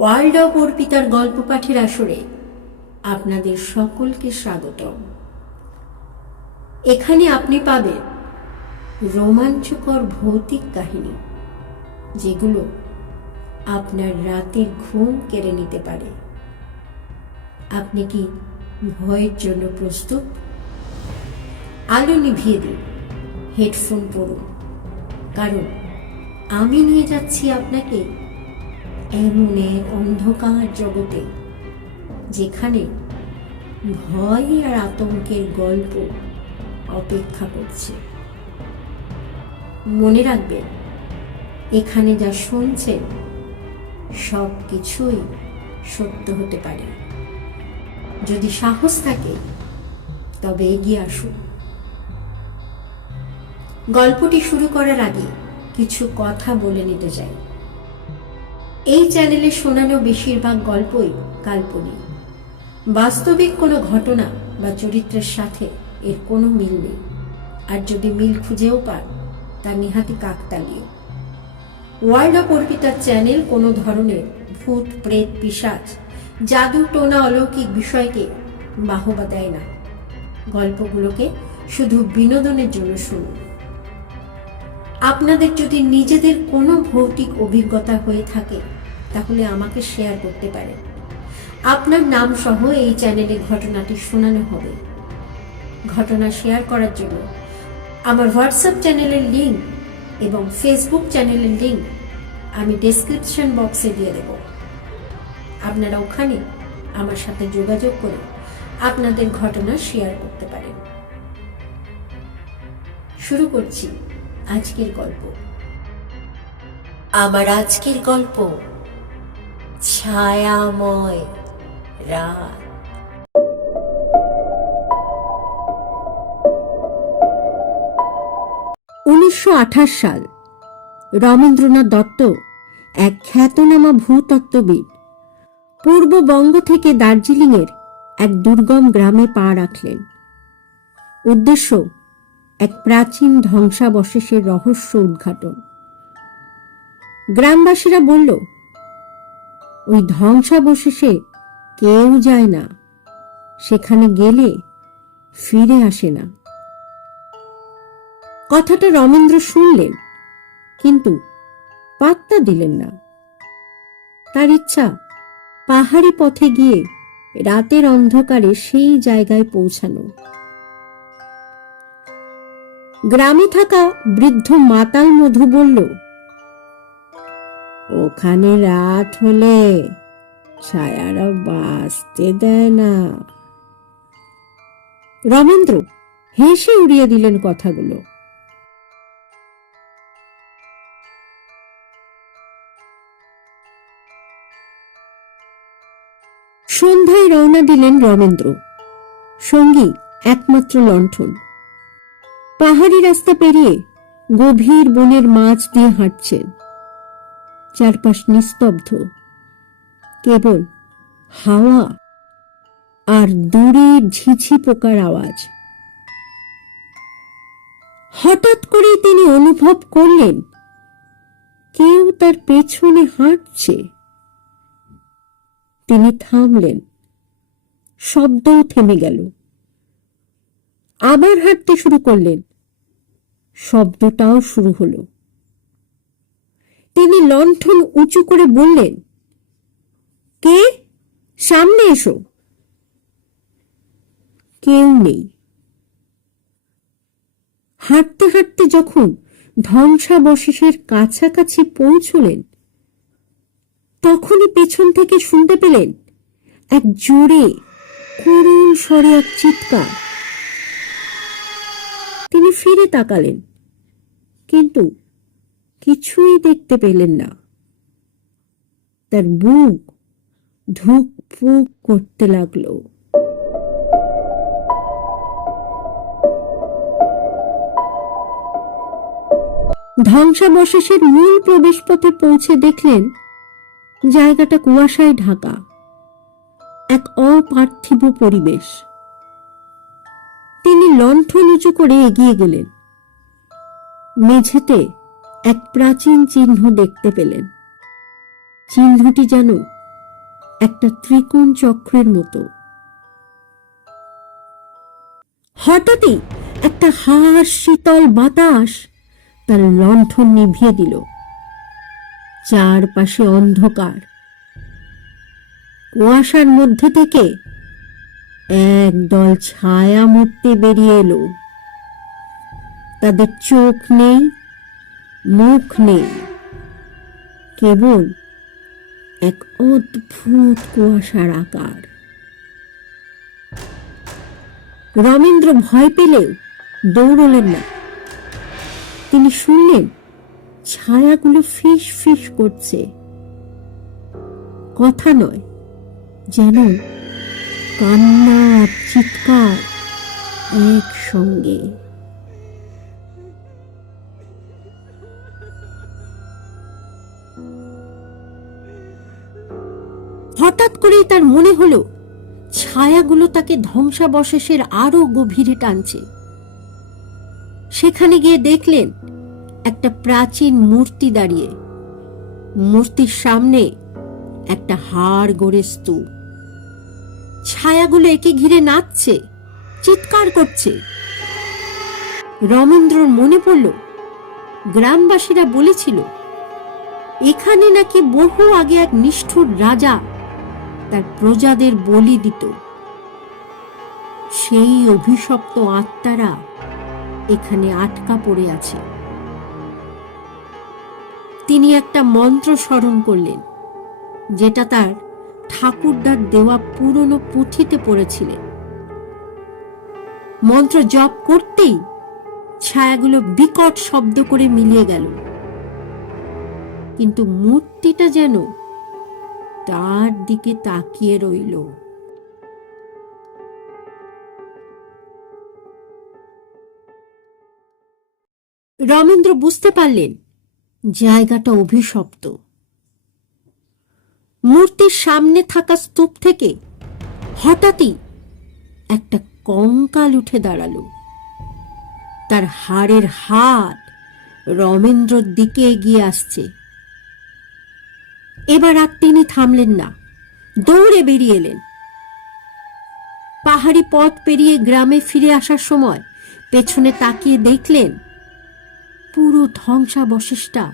World of অর্পিতার গল্প পাঠের আসরে আপনাদের সকলকে স্বাগতম। এখানে আপনি পাবেন রোমাঞ্চকর ভৌতিক কাহিনী, যেগুলো আপনার রাতের ঘুম কেড়ে নিতে পারে। আপনি কি ভয়ের জন্য প্রস্তুত? আলো নিভিয়ে দিন, হেডফোন পরুন, কারণ আমি নিয়ে যাচ্ছি আপনাকে এমন এক অন্ধকার জগতে, যেখানে ভয় আর আতঙ্কের গল্প অপেক্ষা করছে। মনে রাখবেন, এখানে যা শুনছেন সব কিছুই সত্য হতে পারে। যদি সাহস থাকে, তবে এগিয়ে আসুন। গল্পটি শুরু করার আগে কিছু কথা বলে নিতে চাই। এই চ্যানেলে শোনানো বেশিরভাগ গল্পই কাল্পনিক। বাস্তবিক কোনো ঘটনা বা চরিত্রের সাথে এর কোনো মিল নেই। আর যদি মিল খুঁজেও পান, তা নিহাতি কাকতালীয়। ওয়ার্ল্ড অফ অর্পিতার চ্যানেল কোনো ধরনের ভূত, প্রেত পিসাচ জাদু, টোনা, অলৌকিক বিষয়কে বাহবা দেয় না। গল্পগুলোকে শুধু বিনোদনের জন্য শুনুন। আপনাদের যদি নিজেদের কোনো ভৌতিক অভিজ্ঞতা হয়ে থাকে তাহলে আমাকে শেয়ার করতে পারেন আপনার নাম সহ এই চ্যানেলে ঘটনাটি শোনানো হবে। ঘটনা শেয়ার করার জন্য আমার হোয়াটসঅ্যাপ চ্যানেলের লিঙ্ক এবং ফেসবুক চ্যানেলের লিঙ্ক আমি ডেসক্রিপশন বক্সে দিয়ে দেব। আপনারা ওখানে আমার সাথে যোগাযোগ করে আপনাদের ঘটনা শেয়ার করতে পারেন। শুরু করছি আজকের গল্প। আমার আজকের গল্প ছায়াময় রাত। উনিশশো সাল, রবীন্দ্রনাথ দত্ত এক খ্যাতনামা ভূতত্ত্ববিদ পূর্ববঙ্গ থেকে দার্জিলিংয়ের এক দুর্গম গ্রামে পা রাখলেন। উদ্দেশ্য, এক প্রাচীন ধ্বংসাবশেষের রহস্য উদ্ঘাটন। গ্রামবাসীরা বলল ওই ধ্বংসাবশেষে কেউ যায় না। সেখানে গেলে ফিরে আসে না। কথাটা রমেন্দ্র শুনলেন, কিন্তু পাত্তা দিলেন না। তার ইচ্ছা, পাহাড়ি পথে গিয়ে রাতের অন্ধকারে সেই জায়গায় পৌঁছানো। গ্রামে থাকা বৃদ্ধ মাতাল মধু বলল ওখানে রাত হলে ছায়ারা বাঁচতে দেয় না। রমেন্দ্র হেসে উড়িয়ে দিলেন কথাগুলো। সন্ধ্যায় রওনা দিলেন রমেন্দ্র। সঙ্গী একমাত্র লণ্ঠন। পাহাড়ি রাস্তা পেরিয়ে গভীর বনের মাছ দিয়ে হাঁটছেন। চারপাশ নিস্তব্ধ। কেবল হাওয়া আর দূরের ঝিঝি পোকার আওয়াজ। হঠাৎ করে তিনি অনুভব করলেন, কেউ তার পেছনে হাঁটছে। তিনি থামলেন, শব্দও থেমে গেল। আবার হাঁটতে শুরু করলেন, শব্দটাও শুরু হলো। তিনি লণ্ঠন উঁচু করে বললেন, কে? সামনে এসো। কেউ নেই। হাঁটতে হাঁটতে যখন ধ্বংসাবশেষের কাছাকাছি পৌঁছলেন, তখনই পেছন থেকে শুনতে পেলেন এক জোরে করুণ স্বরে এক চিৎকার। তিনি ফিরে তাকালেন, কিন্তু কিছুই দেখতে পেলেন না। তার বুক ধুক ফুক করতে লাগল। ধ্বংসাবশেষের মূল প্রবেশপথে পৌঁছে দেখলেন জায়গাটা কুয়াশায় ঢাকা, এক অপার্থিব পরিবেশ। তিনি লণ্ঠন উঁচু করে এগিয়ে গেলেন। মেঝেতে এক প্রাচীন চিহ্ন দেখতে পেলেন। চিহ্নটি যেন একটা ত্রিকোণ চক্রের মতো। হঠাৎই একটা হাড় শীতল বাতাস তার লণ্ঠন নিভিয়ে দিল। চারপাশে অন্ধকার। কুয়াশার মধ্যে থেকে একদল ছায়া মূর্তি বেরিয়ে এলো। তাদের চোখ নেই মুখ নেই। কেবল এক অদ্ভুত কুয়াশার আকার। রমেন্দ্র ভয় পেলেও দৌড়লেন না। তিনি শুনলেন ছায়াগুলো ফিস ফিস করছে। কথা নয়, যেন কান্না চিৎকার একসঙ্গে। করেই তার মনে হলো, ছায়াগুলো তাকে ধ্বংসাবশেষের আরও গভীরে টানছে। সেখানে গিয়ে দেখলেন একটা প্রাচীন মূর্তি দাঁড়িয়ে। মূর্তির সামনে একটা হাড় গড়ে স্তূপ। ছায়াগুলো একে ঘিরে নাচছে, চিৎকার করছে। রমেন্দ্রর মনে পড়ল, গ্রামবাসীরা বলেছিল, এখানে নাকি বহু আগে এক নিষ্ঠুর রাজা তার প্রজাদের বলি দিত। সেই অভিশপ্ত আত্মারা এখানে আটকা পড়ে আছে। তিনি একটা মন্ত্র স্মরণ করলেন, যেটা তার ঠাকুরদার দেওয়া পুরনো পুঁথিতে পড়েছিলেন মন্ত্র জপ করতেই ছায়াগুলো বিকট শব্দ করে মিলিয়ে গেল। কিন্তু মূর্তিটা যেন তার দিকে তাকিয়ে রইল। রমেন্দ্র বুঝতে পারলেন, জায়গাটা অভিশপ্ত। মূর্তির সামনে থাকা স্তূপ থেকে হঠাৎই একটা কঙ্কাল উঠে দাঁড়াল। তার হাড়ের হাত রমেন্দ্রর দিকে এগিয়ে আসছে। এবার আর তিনি থামলেন না। দৌড়ে বেরিয়ে এলেন। পাহাড়ি পথ পেরিয়ে গ্রামে ফিরে আসার সময় পেছনে তাকিয়ে দেখলেন পুরো ধ্বংসাবশেষটা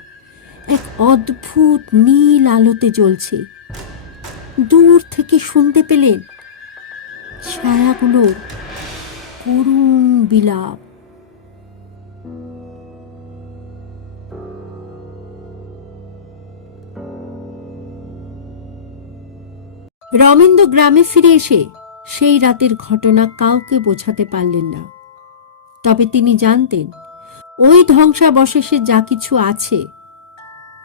এক অদ্ভুত নীল আলোতে জ্বলছে। দূর থেকে শুনতে পেলেন ছায়াগুলো করুণ বিলাপ। রমেন্দ্র গ্রামে ফিরে এসে সেই রাতের ঘটনা কাউকে বোঝাতে পারলেন না। তবে তিনি জানতেন, ওই ধ্বংসাবশেষে যা কিছু আছে,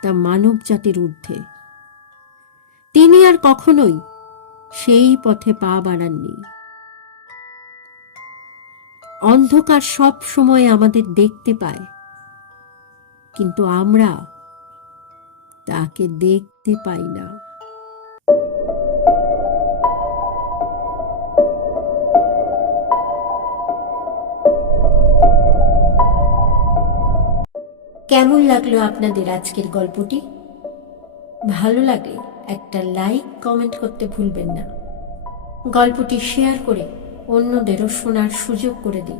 তা মানব জাতির ঊর্ধ্বে। তিনি আর কখনোই সেই পথে পা বাড়াননি। অন্ধকার সব সময় আমাদের দেখতে পায়, কিন্তু আমরা তাকে দেখতে পাই না। কেমন লাগল আপনাদের আজকের গল্পটি? ভালো লাগলে একটা লাইক, কমেন্ট করতে ভুলবেন না। গল্পটি শেয়ার করে অন্যদেরও শোনার সুযোগ করে দিন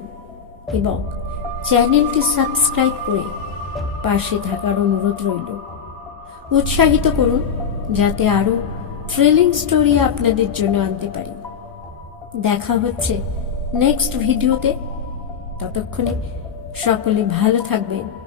এবং চ্যানেলটি সাবস্ক্রাইব করে পাশে থাকার অনুরোধ রইল। উৎসাহিত করুন যাতে আরও থ্রিলিং স্টোরি আপনাদের জন্য আনতে পারি। দেখা হচ্ছে নেক্সট ভিডিওতে ততক্ষণে সকলে ভালো থাকবেন।